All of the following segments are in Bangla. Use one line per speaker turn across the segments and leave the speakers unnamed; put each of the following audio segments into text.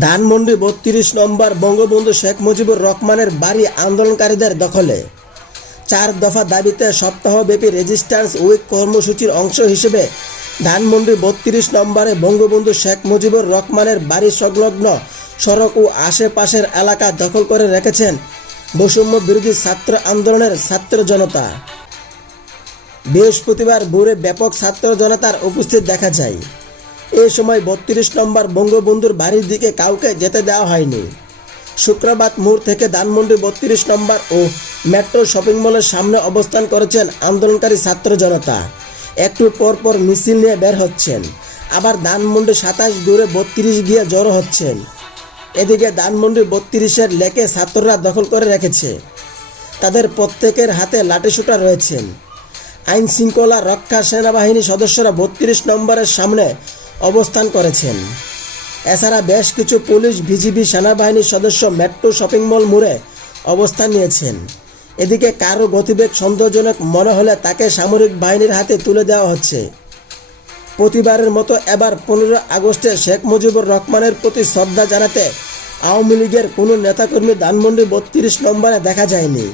ধানমন্ডি বত্রিশ নম্বর বঙ্গবন্ধু শেখ মুজিবুর রহমানের বাড়ি আন্দোলনকারীদের দখলে। চার দফা দাবিতে সপ্তাহব্যাপী রেজিস্ট্যান্স উইক কর্মসূচির অংশ হিসেবে ধানমন্ডি বত্রিশ নম্বরে বঙ্গবন্ধু শেখ মুজিবুর রহমানের বাড়ি সংলগ্ন সড়ক ও আশেপাশের এলাকা দখল করে রেখেছেন বৈষম্য বিরোধী ছাত্র আন্দোলনের ছাত্র জনতা। বৃহস্পতিবার ভোরে ব্যাপক ছাত্র জনতার উপস্থিত দেখা যায়। এই সময় বত্রিশ নম্বর বঙ্গবন্ধুর বাড়ির দিকে কাউকে যেতে দেওয়া হয়নি। শুক্রবার মোড় থেকে ধানমন্ডি বত্রিশ নম্বর ও মেট্রো শপিং মলের সামনে অবস্থান করেছেন আন্দোলনকারী ছাত্র জনতা। একটু পর পর মিছিল নিয়ে বের হচ্ছেন। আবার ধানমন্ডি সাতাশ দূরে বত্রিশ গিয়ে জড়ো হচ্ছেন। এদিকে ধানমন্ডি বত্রিশের লেকে ছাত্ররা দখল করে রেখেছে। তাদের প্রত্যেকের হাতে লাঠিসুটা রয়েছেন। আইন শৃঙ্খলা রক্ষা সেনাবাহিনী সদস্যরা বত্রিশ নম্বরের সামনে অবস্থান করেছেন। এছাড়া বেশ কিছু পুলিশ বিজিবি সেনাবাহিনীর সদস্য মেট্রো শপিং মল মোড়ে অবস্থান নিয়েছেন। এদিকে কারও গতিবেগ সন্দেহজনক মনে হলে তাকে সামরিক বাহিনীর হাতে তুলে দেওয়া হচ্ছে। প্রতিবারের মতো এবার পনেরো আগস্টে শেখ মুজিবুর রহমানের প্রতি শ্রদ্ধা জানাতে আওয়ামী লীগের কোনো নেতাকর্মী ধানমন্ডি বত্রিশ নম্বরে দেখা যায়নি।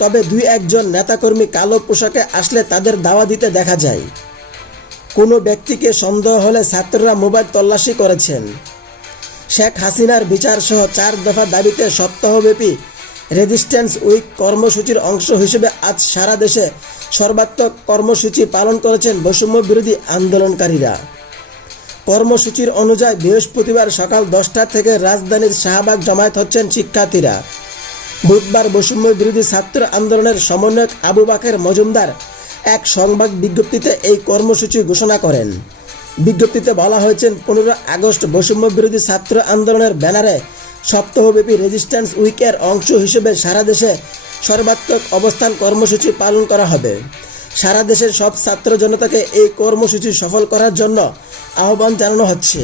তবে দুই একজন নেতাকর্মী কালো পোশাকে আসলে তাদের দাওয়া দিতে দেখা যায়। কোনো ব্যক্তিকে সন্দেহ হলে ছাত্ররা মোবাইল তল্লাশি করেছেন। শেখ হাসিনার বিচার সহ চার দফা দাবিতে সপ্তাহব্যাপী রেজিস্ট্যান্স উইক কর্মসূচির অংশ হিসেবে আজ সারা দেশে সর্বাত্মক কর্মসূচি পালন করেছেন বৈষম্য বিরোধী আন্দোলনকারীরা। কর্মসূচির অনুযায়ী বৃহস্পতিবার সকাল দশটা থেকে রাজধানীর শাহবাগ জমায়েত হচ্ছেন শিক্ষার্থীরা। বুধবার বৈষম্য বিরোধী ছাত্র আন্দোলনের সমন্বয়ক আবু বাকের মজুমদার এক সংবাদ বিজ্ঞপ্তিতে এই কর্মসূচি ঘোষণা করেন। বিজ্ঞপ্তিতে বলা হয়েছে পনেরো আগস্ট বৈষম্য বিরোধী ছাত্র আন্দোলনের ব্যানারে সপ্তাহব্যাপী রেজিস্ট্যান্স উইকের অংশ হিসেবে সারা দেশে সর্বাত্মক অবস্থান কর্মসূচি পালন করা হবে। সারা দেশের সব ছাত্র জনতাকে এই কর্মসূচি সফল করার জন্য আহ্বান জানানো হচ্ছে।